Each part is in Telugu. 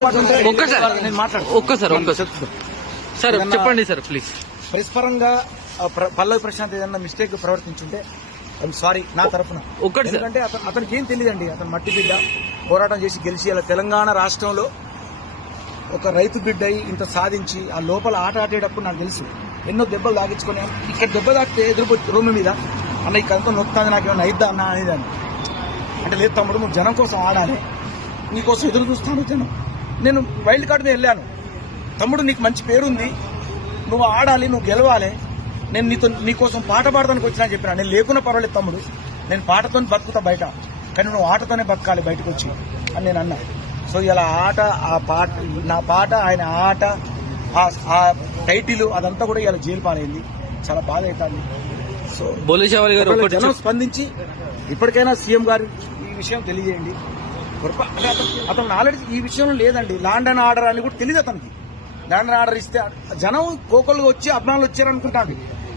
సార్ చెప్పండి సార్ ప్లీజ్. ప్రెస్ పరంగా పల్లవి ప్రశాంత్ ఏదన్నా మిస్టేక్ ప్రవర్తించుంటే ఐఎమ్ సారీ నా తరఫున. ఎందుకంటే అతనికి ఏం తెలియదండి. అతను మట్టి బిడ్డ పోరాటం చేసి గెలిచి అలా తెలంగాణ రాష్ట్రంలో ఒక రైతు బిడ్డ ఇంత సాధించి ఆ లోపల ఆట ఆడేటప్పుడు నాకు తెలుసు ఎన్నో దెబ్బలు తాగించుకుని ఇక్కడ దెబ్బ తాకితే ఎదురు రూమ్ మీద అన్న ఇక్కడంతా నొక్కుతుంది నాకు ఏమన్నా అయిద్దా అన్న అనేదాన్ని. అంటే లేదు తమ్ముడు నువ్వు జనం కోసం ఆడాలి, నీకోసం ఎదురు చూస్తాను జనం. నేను వైల్డ్ కార్డ్ మీద వెళ్ళాను. తమ్ముడు నీకు మంచి పేరుంది, నువ్వు ఆడాలి, నువ్వు గెలవాలి, నేను నీకోసం పాట పాడడానికి వచ్చినా చెప్పినా. నేను లేకున్నా పర్వాలేదు తమ్ముడు, నేను పాటతో బతుకుతా బయట, కానీ నువ్వు ఆటతోనే బతకాలి బయటకు వచ్చి అని నేను అన్నా. సో ఇలా ఆట, ఆ పాట, నా పాట, ఆయన ఆట, ఆ టైటిల్ అదంతా కూడా ఇలా జైలు పాలైంది. చాలా బాధ అవుతుంది. సో జనం స్పందించి ఇప్పటికైనా సీఎం గారు ఈ విషయం తెలియజేయండి. అంటే అతను నాలెడ్జ్ ఈ విషయంలో లేదండి. ల్యాండ్ అండ్ ఆర్డర్ అని కూడా తెలియదు అతనికి. ల్యాండ్ అండ్ ఆర్డర్ ఇస్తే జనం కోకలుగా వచ్చి అభిమానులు వచ్చారనుకుంటాను.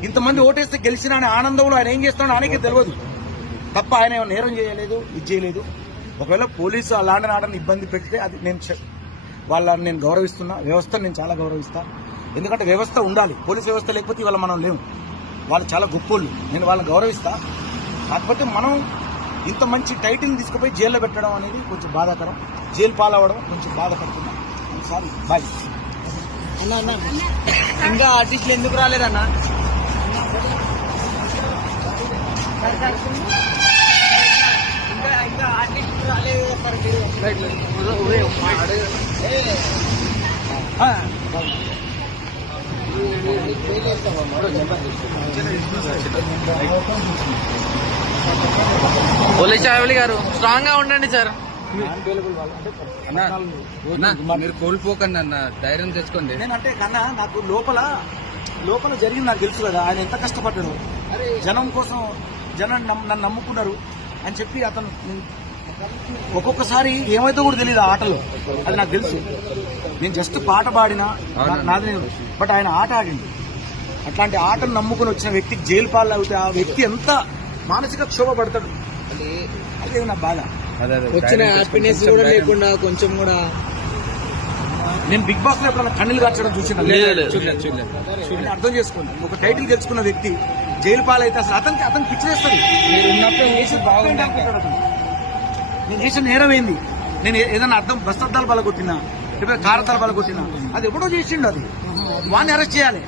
ఇంతమంది ఓటేస్తే గెలిచిన అనే ఆనందంలో ఆయన ఏం చేస్తున్నాడో ఆయనకే తెలియదు తప్ప ఆయన ఏమైనా నేరం చేయలేదు, ఇది చేయలేదు. ఒకవేళ పోలీసు ఆ ల్యాండ్ అండ్ ఆర్డర్ని ఇబ్బంది పెడితే అది వాళ్ళని నేను గౌరవిస్తున్నా. వ్యవస్థను నేను చాలా గౌరవిస్తా. ఎందుకంటే వ్యవస్థ ఉండాలి. పోలీస్ వ్యవస్థ లేకపోతే ఇవాళ మనం లేము. వాళ్ళు చాలా గొప్పోళ్ళు, నేను వాళ్ళని గౌరవిస్తా. కాకపోతే మనం ఇంత మంచి టైటిల్ తీసుకుపోయి జైల్లో పెట్టడం అనేది కొంచెం బాధాకరం. జైలు పాలవడం కొంచెం బాధపడుతున్నా. సారీ బాయ్ అన్న. ఇంకా ఆర్టిస్టులు ఎందుకు రాలేదన్న? ఇంకా ఆర్టిస్టులు రాలేదు. పోలీస్ చావలి గారు స్ట్రాంగ్ గా ఉండండి సార్. మీరు కోల్పోకండి అన్న, ధైర్యం తెచ్చుకోండి. నేనంటే కన్నా నాకు లోపల జరిగింది నాకు తెలుసు కదా. ఆయన ఎంత కష్టపడ్డాడు జనం కోసం, జనం నన్ను నమ్ముకున్నారు అని చెప్పి అతను ఒక్కొక్కసారి ఏమైతే కూడా తెలియదు ఆ ఆటలో. అది నాకు తెలుసు. నేను జస్ట్ పాట పాడినా నాది, బట్ ఆయన ఆట ఆడింది. అట్లాంటి ఆటను నమ్ముకుని వచ్చిన వ్యక్తికి జైలు పాలు అవుతే ఆ వ్యక్తి ఎంత మానసిక క్షోభ పడతాడు. అదే నా బాధ. వచ్చిన హ్యాపీనెస్ కూడా లేకుండా కొంచెం కూడా. నేను బిగ్ బాస్ లో ఎప్పుడైనా కన్నీళ్ళు కార్చడం చూసిన అర్థం చేసుకోండి. ఒక టైటిల్ గెలుచుకున్న వ్యక్తి జైలు పాలైతే అసలు అతనికి పిచ్చిలేస్తుంది. నేను చేసిన నేరం ఏంది? నేను ఏదైనా బస్తద్దాలు బలగొట్టినా, లేకపోతే కారతాలు బలగొట్టినా, అది ఎప్పుడో చేసిండు. అది వాడిని అరెస్ట్ చేయాలి.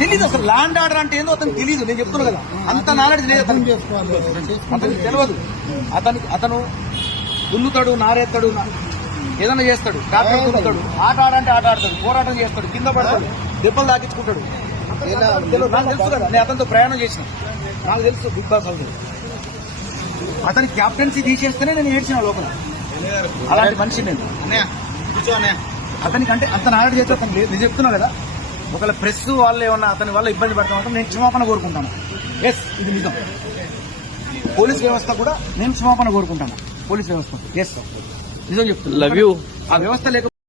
తెలీదు అసలు ల్యాండ్ ఆర్డర్ అంటే ఏందో అతనికి తెలీదు. నేను చెప్తున్నా కదా, అంత నాలెడ్జ్ లేదు అతనికి తెలియదు. అతను దున్నుతాడు, నారేస్తాడు, ఏదైనా చేస్తాడు, ట్రాక్టర్ దున్నుతాడు, ఆట ఆడంటే ఆట ఆడతాడు, పోరాటం చేస్తాడు, కింద పడతాడు, దెబ్బలు తాకించుకుంటాడు. నాకు తెలుసు కదా, నేను అతనితో ప్రయాణం చేసిన, నాకు తెలుసు బిగ్ బాస్ అవుతుంది. అతని క్యాప్టెన్సీ తీసేస్తేనే నేను ఏడ్చిన లోపల. అలాంటి మనిషి నేను. అతనికి అంటే అంత నాలెడ్జ్ చేస్తే అతను లేదు. నేను చెప్తున్నా కదా, ఒకవేళ ప్రెస్ వాళ్ళు ఏమన్నా అతని వల్ల ఇబ్బంది పడతామంటే నేను క్షమాపణ కోరుకుంటాను. ఎస్, ఇది నిజం. పోలీస్ వ్యవస్థ కూడా నేను క్షమాపణ కోరుకుంటాను. పోలీస్ వ్యవస్థ ఎస్ నిజం చెప్తున్నా. Love you. ఆ వ్యవస్థ లేక